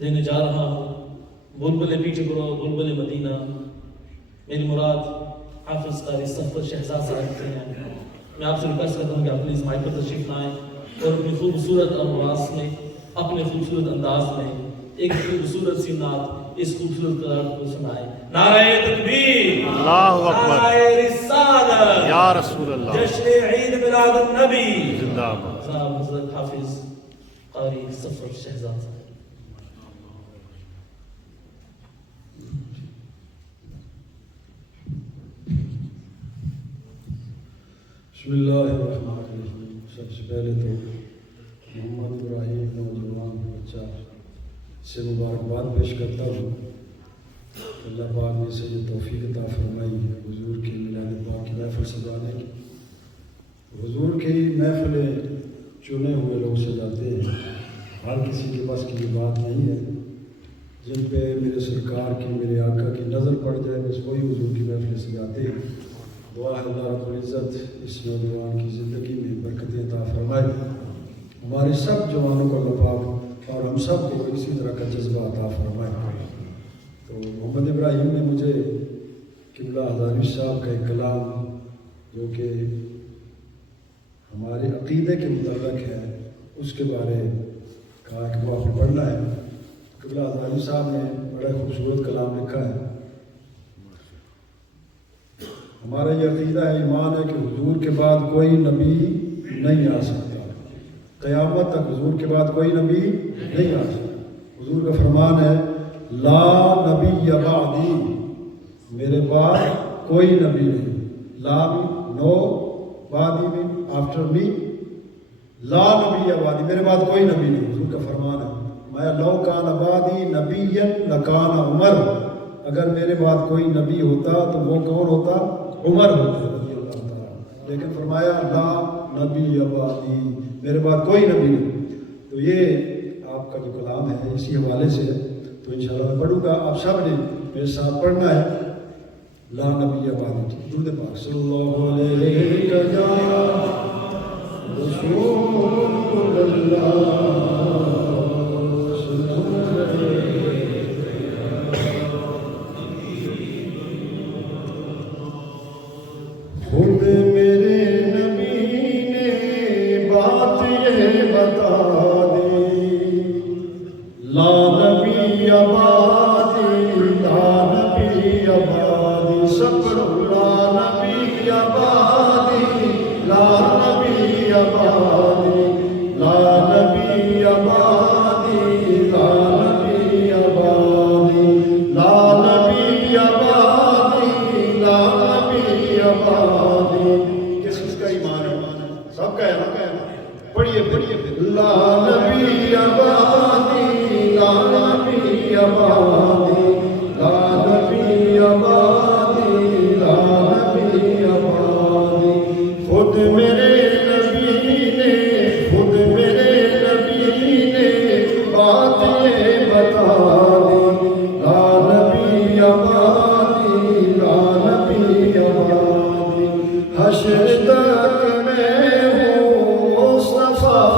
دینے جا رہا ہوں۔ بلبل پیچھے کرو، بلبل مدینہ۔ میری مراد حافظ قاری صفوت شہزاد صاحب سے ہیں۔ میں آپ سے ریکویسٹ کرتا ہوں کہ آپ پلیز مائک پر تشریف لائیں اور اپنی خوبصورت انداز میں، اپنے خوبصورت انداز میں ایک خوبصورت سی نعت اس خوبصورت قرآن کو سنائیں۔ نعرہ تکبیر، اللہ اکبر، نعرہ رسالت، یا رسول اللہ، جشن عید میلاد النبی، زندہ باد۔ جناب حضرت حافظ قاری صفوت شہزاد صاحب۔ بسم اللہ الرحمن الرحیم۔ سب سے پہلے تو محمد ابراہیم نوجوان بچہ سے مبارکباد پیش کرتا ہوں۔ اللہ پاک نے سے یہ توفیق عطا فرمائی حضور کی میلاد پاک کی محفل سجانے کی۔ حضور کی محفلیں چنے ہوئے لوگ سجاتے ہیں، ہر کسی کے پاس کی یہ بات نہیں ہے۔ جن پہ میرے سرکار کی، میرے آقا کی نظر پڑ جائے بس وہی حضور کی محفلیں سجاتے ہیں۔ دعا ہے اللہ رب العزت اس نوجوان کی زندگی میں برکتیں عطا فرمائے، ہمارے سب جوانوں کو اللہ پاک اور ہم سب کو اسی طرح کا جذبہ عطا فرمائے۔ تو محمد ابراہیم نے مجھے قبلہ ہزاری صاحب کا ایک کلام جو کہ ہمارے عقیدے کے متعلق ہے اس کے بارے کہا کہ وہ آپ نے پڑھنا ہے۔ قبلہ ہزاری صاحب نے بڑا خوبصورت کلام لکھا ہے۔ ہمارا یہ عقیدہ ہے، ایمان ہے کہ حضور کے بعد کوئی نبی نہیں آ سکتا، قیامت تک حضور کے بعد کوئی نبی نہیں آ سکتا۔ حضور کا فرمان ہے لا نبی بعدی، میرے بعد کوئی نبی نہیں۔ لا بھی نو، بعدی بھی آفٹر می، لا نبی بعدی، میرے بعد کوئی نبی نہیں۔ حضور کا فرمان ہے میں لو کان بعدی نبی لکان عمر، اگر میرے بعد کوئی نبی ہوتا تو وہ کون ہوتا؟ عمر ہوتے رضی اللہ تعالیٰ۔ لیکن فرمایا لا نبی بعدی، میرے بعد کوئی نبی نہیں۔ تو یہ آپ کا جو کلام ہے اسی حوالے سے ہے، تو انشاءاللہ میں پڑھوں گا، آپ سب نے میرے ساتھ پڑھنا ہے لا نبی بعدی۔ درود پاک صلی اللہ علیہ یا رسول اللہ۔ خود میرے نبی نے بات یہ بتا دی، لا نبی بعدی، لا نبی بعدی، سب پڑھو لا نبی بعدی، لا نبی بعدی، لا نبی بعدی، لا نبی بعدی، لا نبی بعدی، لا نبی بعدی۔ کس کس کا ایمان ہے؟ سب کا ہے نا؟ پڑھیے پھر لا نبی بعدی، لا نبی بعدی، لا نبی بعدی، لا نبی بعدی۔ خود میرے نبی نے، خود میرے نبی نے بات یہ بتا دی، لا نبی بعدی، لا نبی بعدی۔ حشر تک میں ہوں مصطفیٰ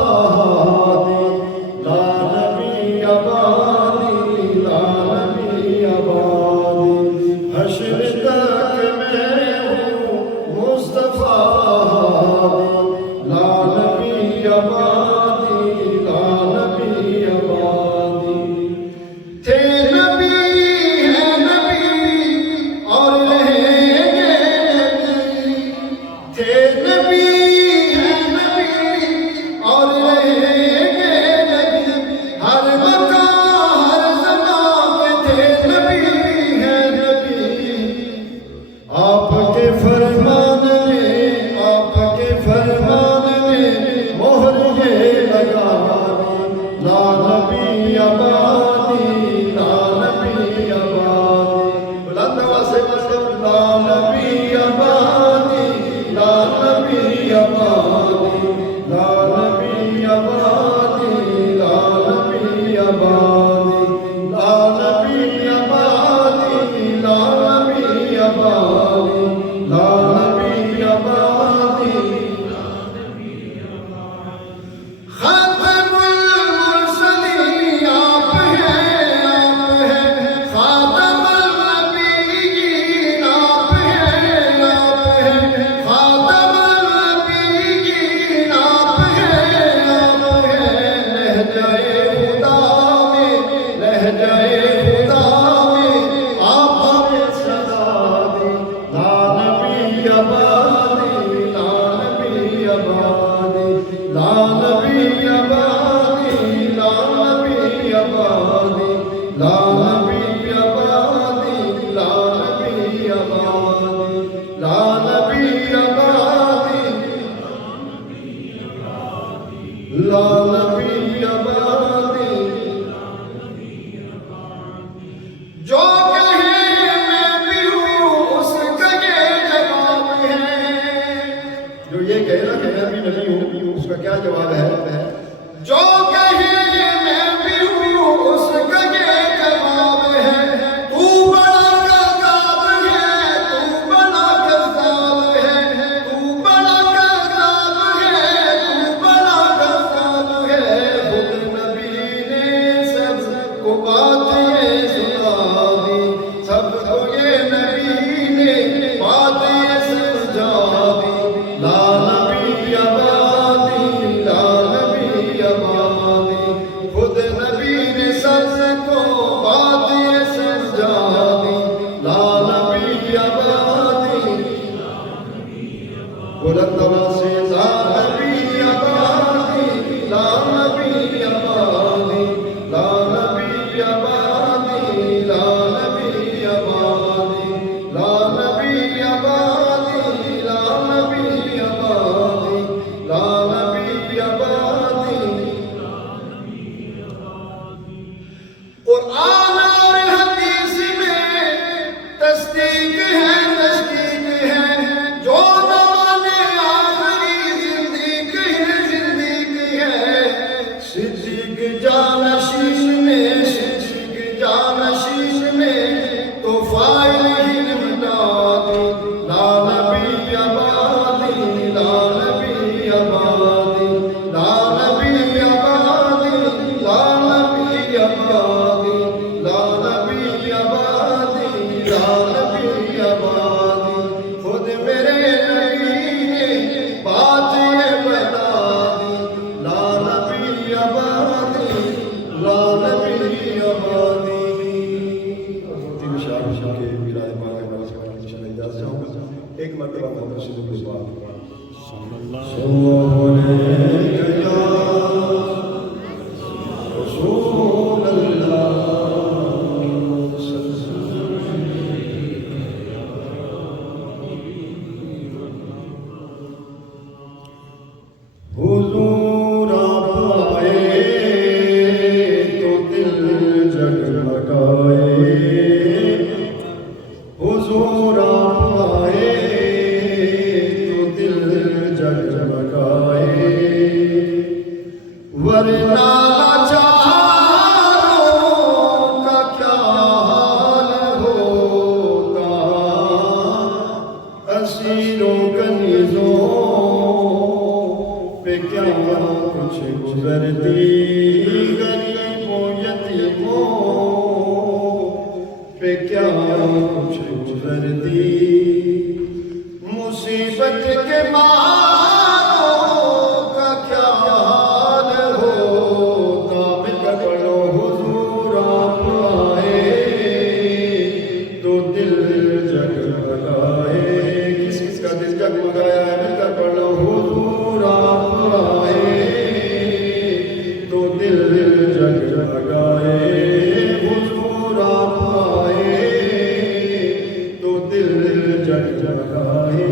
جواب ہے جو کہے میں بھی ہوں اس کا یہ جواب ہے تو بڑا کذاب ہے تو بڑا کذاب ہے تو بڑا کذاب ہے تو بڑا کذاب ہے خود نبی نے سب کو بات یہ سنا دی سب کو یہ نبی نے بات یہ سمجھا دی لا نبی آبادی لا نبی آبادی خود نبی نے سب کو بات یہ سمجھا دی لا نبی آبادی بلند آواز سے لا نبی آبادی لا نبی آبادی لا نبی آبادی لا نبی آبادی لا نبی آبادی لا نبی آبادی لا نبی آبادی قرآن اور حدیث میں تصدیق ہے جو زمانے آخری زندگی ہے صدیق جانشین میں تو فائل ہی مٹا دی لا نبی آبادی لا نبی آبادی لا نبی آبادی لا نبی آبادی لا نبی آبادی لا نبی آبادی خود میرے نبی نے بات یہ بتا دی لا نبی آبادی لا نبی آبادی تین شاہ کے میرا پاک ہمارے سوال کی اجازت چاہوں گا ایک مرتبہ محمد صلی اللہ علیہ یا رسول اللہ حضور آپ آئے تو دل جگمگائے حضور آپ آئے تو دل جگمگائے ورنہ لاچاروں کا کیا حال ہوتا اسیروں کنیزوں پہ کیا کچھ گزرتی غریبوں یتیموں پہ کیا کچھ گزرتی مصیبت کے ماروں کا کیا حال ہوتا مل کر پڑھو حضور آپ آئے تو دل جگمگائے کس کا دل جگمگایا ہے مل کر پڑھو حضور آپ آئے تو دل جگمگائے حضور آپ آئے تو دل جگمگائے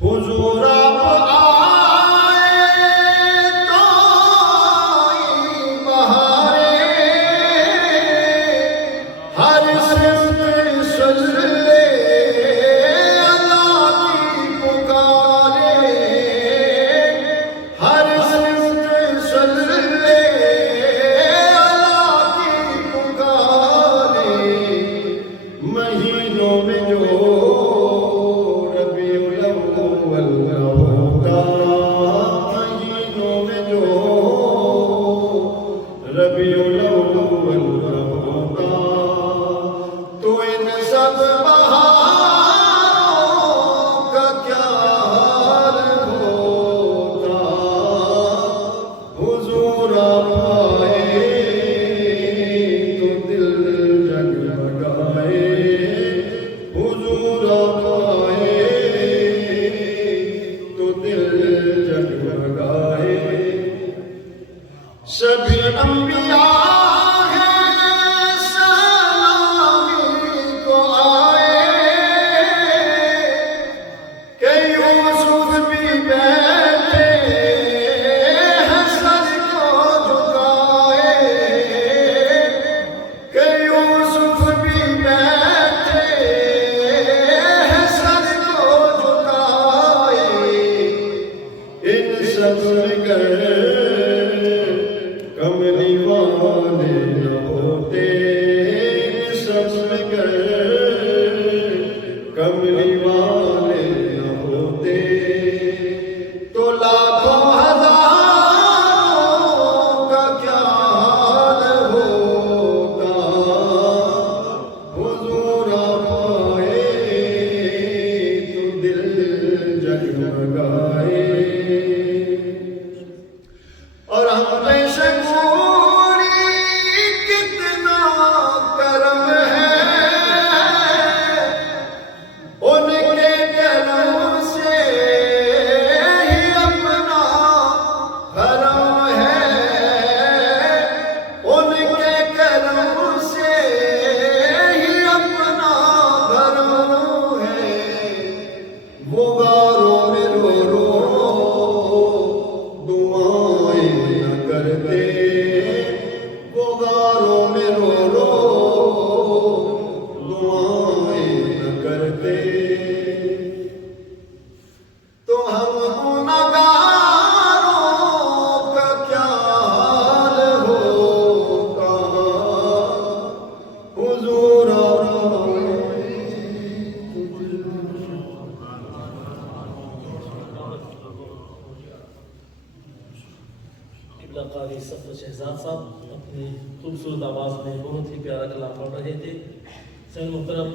حضور آپ آئے تو بہارے ہر سمت سلسلے اللہ کی پکارے ہر سمت سلسلے اللہ کی پکارے مہینوں میں جو ربیع الاول ہوتا مہینوں میں جو ربیع الاول ہوتا قاری سفر شہزاد صاحب اپنی خوبصورت آواز میں بہت ہی پیارا کلام پڑھ رہے تھے. سن محترم